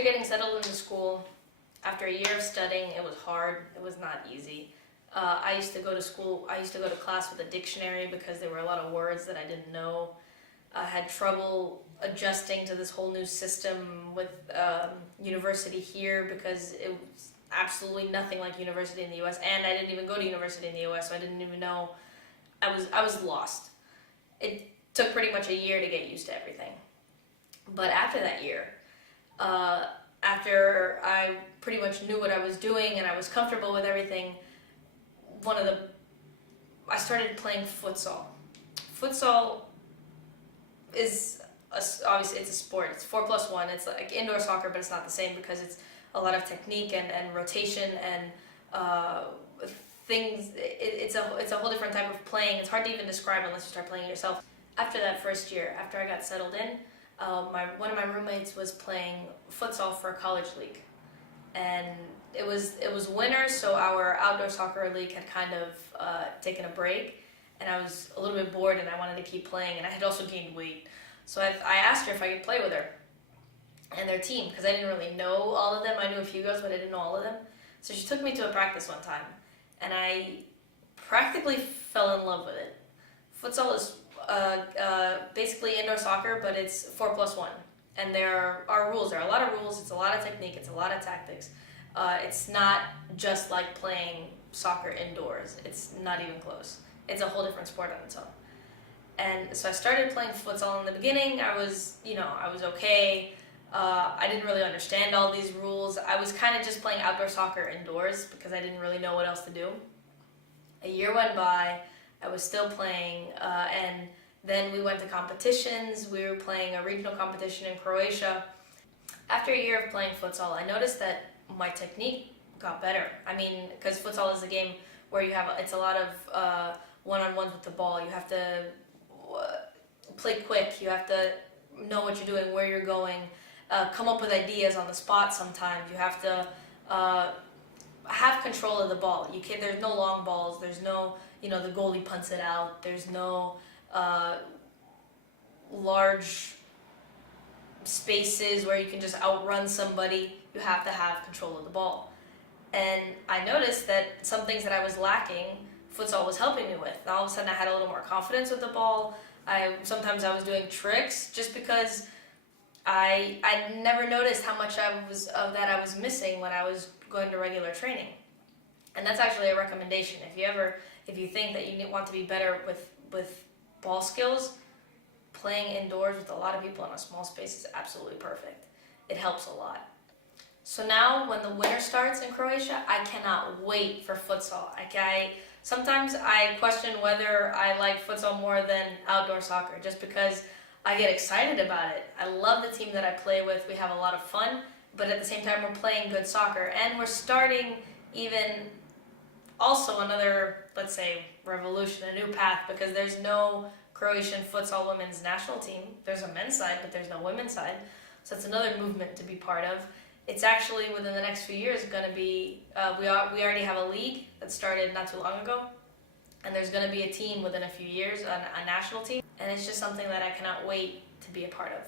After getting settled into school, after a year of studying, it was hard. It was not easy. I used to go to class with a dictionary because there were a lot of words that I didn't know. I had trouble adjusting to this whole new system with university here because it was absolutely nothing like university in the US, and I didn't even go to university in the US, so I didn't even know. I was lost. It took pretty much a year to get used to everything. But after that year, after I pretty much knew what I was doing and I was comfortable with everything, I started playing futsal. Futsal is obviously it's a sport. It's 4+1. It's like indoor soccer, but it's not the same because it's a lot of technique and rotation and things. It's a whole different type of playing. It's hard to even describe unless you start playing it yourself. After that first year, after I got settled in, one of my roommates was playing futsal for a college league, and it was winter, so our outdoor soccer league had kind of taken a break, and I was a little bit bored and I wanted to keep playing, and I had also gained weight, so I asked her if I could play with her and their team because I didn't really know all of them. I knew a few girls, but I didn't know all of them. So she took me to a practice one time, and I practically fell in love with it. Futsal is basically indoor soccer, but it's 4+1, and there are rules. There are a lot of rules. It's a lot of technique. It's a lot of tactics. It's not just like playing soccer indoors. It's not even close. It's a whole different sport on its own. And so I started playing futsal in the beginning. I was okay. I didn't really understand all these rules. I was kind of just playing outdoor soccer indoors because I didn't really know what else to do. A year went by. I was still playing, and then we went to competitions. We were playing a regional competition in Croatia. After a year of playing futsal, I noticed that my technique got better. I mean, because futsal is a game where it's a lot of one-on-ones with the ball. You have to play quick. You have to know what you're doing, where you're going, come up with ideas on the spot sometimes. You have to have control of the ball. There's no long balls. There's no, the goalie punts it out. There's no large spaces where you can just outrun somebody. You have to have control of the ball. And I noticed that some things that I was lacking, futsal was helping me with. And all of a sudden I had a little more confidence with the ball. Sometimes I was doing tricks just because I never noticed how much I was missing when I was going to regular training. And that's actually a recommendation. If you think that you want to be better with ball skills, playing indoors with a lot of people in a small space is absolutely perfect. It helps a lot. So now when the winter starts in Croatia, I cannot wait for futsal. Sometimes I question whether I like futsal more than outdoor soccer just because I get excited about it. I love the team that I play with. We have a lot of fun, but at the same time we're playing good soccer, and we're starting even also another, let's say, revolution, a new path, because there's no Croatian futsal women's national team. There's a men's side, but there's no women's side. So it's another movement to be part of. It's actually within the next few years going to be, we already have a league that started not too long ago, and there's going to be a team within a few years, a national team, and it's just something that I cannot wait to be a part of.